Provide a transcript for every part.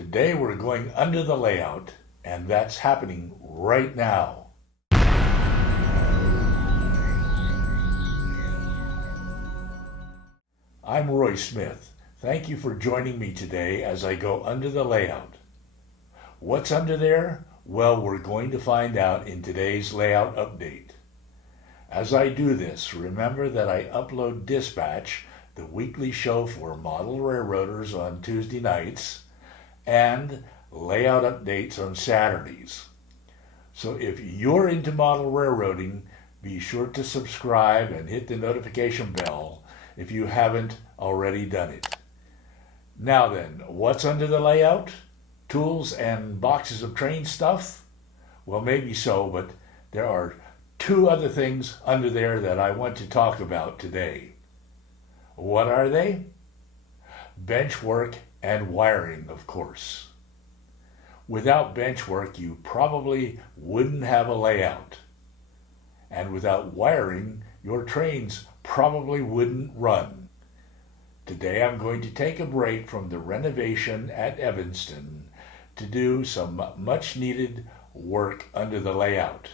Today we're going under the layout, and that's happening right now. I'm Roy Smith. Thank you for joining me today as I go under the layout. What's under there? Well, we're going to find out in today's layout update. As I do this, remember that I upload Dispatch, the weekly show for model railroaders, on Tuesday nights, and layout updates on Saturdays. So if you're into model railroading, be sure to subscribe and hit the notification bell if you haven't already done it. Now then, what's under the layout? Tools and boxes of train stuff? Well, maybe so, but there are two other things under there that I want to talk about today. What are they? Benchwork and wiring, of course. Without benchwork, you probably wouldn't have a layout. And without wiring, your trains probably wouldn't run. Today I'm going to take a break from the renovation at Evanston to do some much needed work under the layout.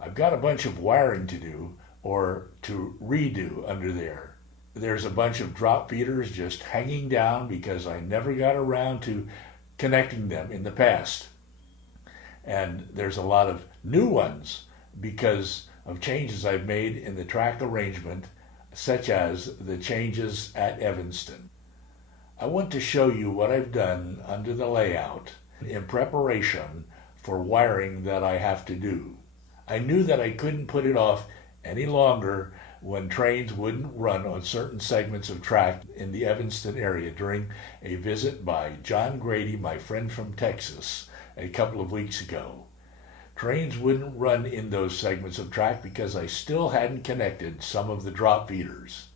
I've got a bunch of wiring to do, or to redo, under there. There's a bunch of drop feeders just hanging down because I never got around to connecting them in the past. And there's a lot of new ones because of changes I've made in the track arrangement, such as the changes at Evanston. I want to show you what I've done under the layout in preparation for wiring that I have to do. I knew that I couldn't put it off any longer when trains wouldn't run on certain segments of track in the Evanston area during a visit by John Grady, my friend from Texas, a couple of weeks ago. Trains wouldn't run in those segments of track because I still hadn't connected some of the drop feeders.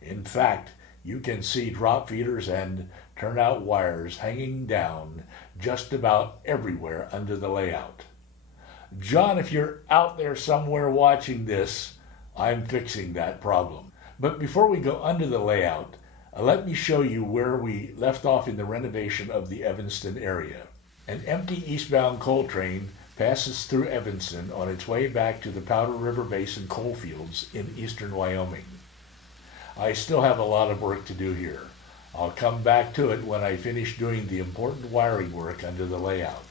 In fact, you can see drop feeders and turnout wires hanging down just about everywhere under the layout. John, if you're out there somewhere watching this, I'm fixing that problem. But before we go under the layout, let me show you where we left off in the renovation of the Evanston area. An empty eastbound coal train passes through Evanston on its way back to the Powder River Basin coal fields in eastern Wyoming. I still have a lot of work to do here. I'll come back to it when I finish doing the important wiring work under the layout.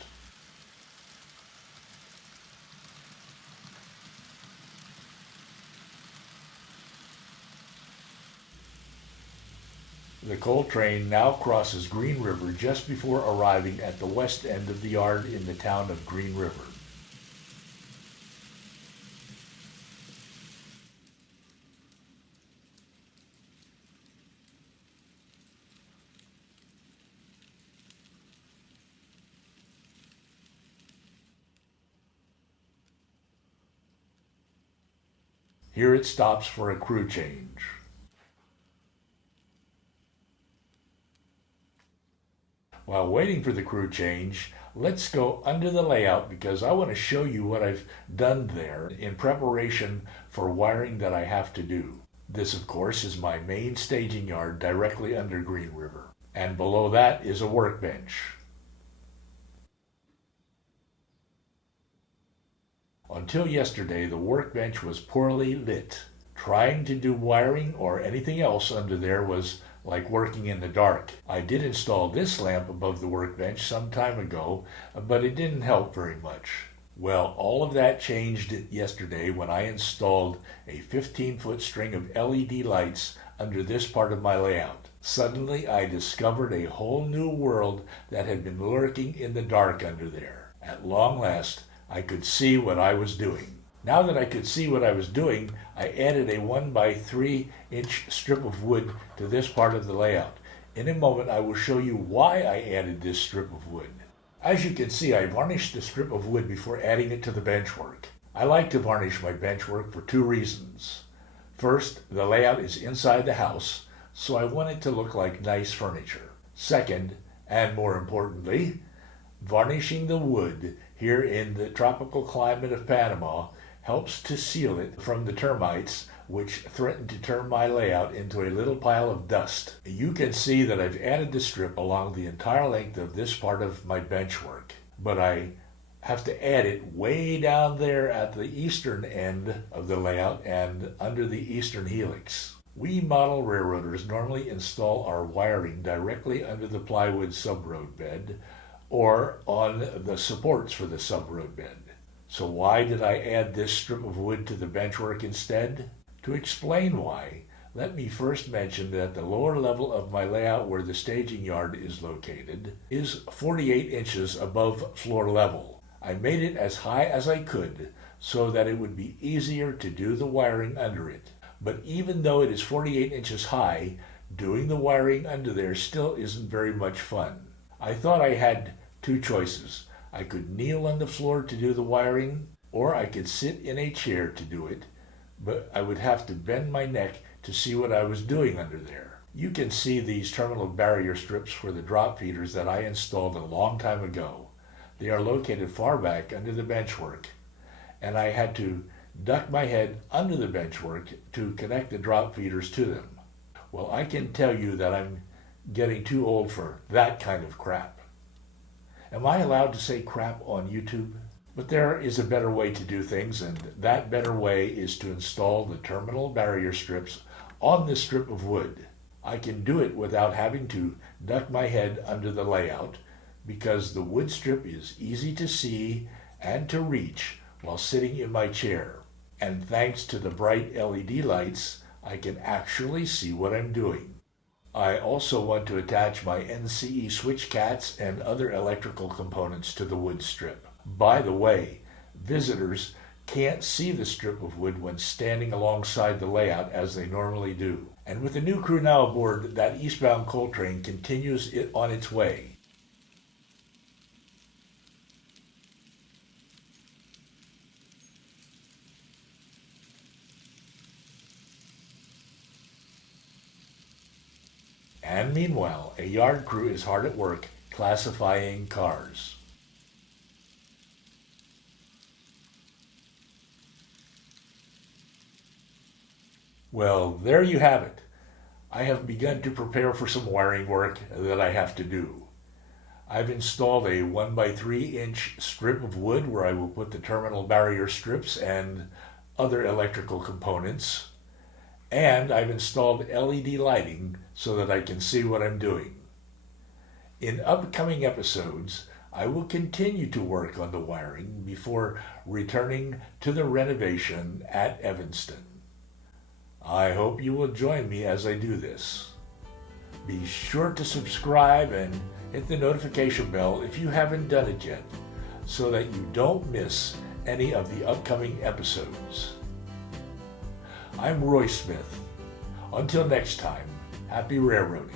The coal train now crosses Green River just before arriving at the west end of the yard in the town of Green River. Here it stops for a crew change. While waiting for the crew change, let's go under the layout because I want to show you what I've done there in preparation for wiring that I have to do. This, of course, is my main staging yard directly under Green River, and below that is a workbench. Until yesterday, the workbench was poorly lit. Trying to do wiring or anything else under there was like working in the dark. I did install this lamp above the workbench some time ago, but it didn't help very much. Well, all of that changed yesterday when I installed a 15-foot string of LED lights under this part of my layout. Suddenly, I discovered a whole new world that had been lurking in the dark under there. At long last, I could see what I was doing. Now that I could see what I was doing, I added a 1 by 3 inch strip of wood to this part of the layout. In a moment, I will show you why I added this strip of wood. As you can see, I varnished the strip of wood before adding it to the benchwork. I like to varnish my benchwork for two reasons. First, the layout is inside the house, so I want it to look like nice furniture. Second, and more importantly, varnishing the wood here in the tropical climate of Panama helps to seal it from the termites which threatened to turn my layout into a little pile of dust. You can see that I've added the strip along the entire length of this part of my benchwork, but I have to add it way down there at the eastern end of the layout and under the eastern helix. We model railroaders normally install our wiring directly under the plywood subroad bed or on the supports for the subroad bed. So why did I add this strip of wood to the benchwork instead? To explain why, let me first mention that the lower level of my layout where the staging yard is located is 48 inches above floor level. I made it as high as I could so that it would be easier to do the wiring under it. But even though it is 48 inches high, doing the wiring under there still isn't very much fun. I thought I had two choices. I could kneel on the floor to do the wiring, or I could sit in a chair to do it, but I would have to bend my neck to see what I was doing under there. You can see these terminal barrier strips for the drop feeders that I installed a long time ago. They are located far back under the benchwork, and I had to duck my head under the benchwork to connect the drop feeders to them. Well, I can tell you that I'm getting too old for that kind of crap. Am I allowed to say crap on YouTube? But there is a better way to do things, and that better way is to install the terminal barrier strips on this strip of wood. I can do it without having to duck my head under the layout because the wood strip is easy to see and to reach while sitting in my chair. And thanks to the bright LED lights, I can actually see what I'm doing. I also want to attach my NCE switch cats and other electrical components to the wood strip. By the way, visitors can't see the strip of wood when standing alongside the layout as they normally do. And with the new crew now aboard, that eastbound coal train continues it on its way. And meanwhile, a yard crew is hard at work classifying cars. Well, there you have it. I have begun to prepare for some wiring work that I have to do. I've installed a 1x3 inch strip of wood where I will put the terminal barrier strips and other electrical components. And I've installed LED lighting so that I can see what I'm doing. In upcoming episodes, I will continue to work on the wiring before returning to the renovation at Evanston. I hope you will join me as I do this. Be sure to subscribe and hit the notification bell if you haven't done it yet, so that you don't miss any of the upcoming episodes. I'm Roy Smith. Until next time, happy railroading.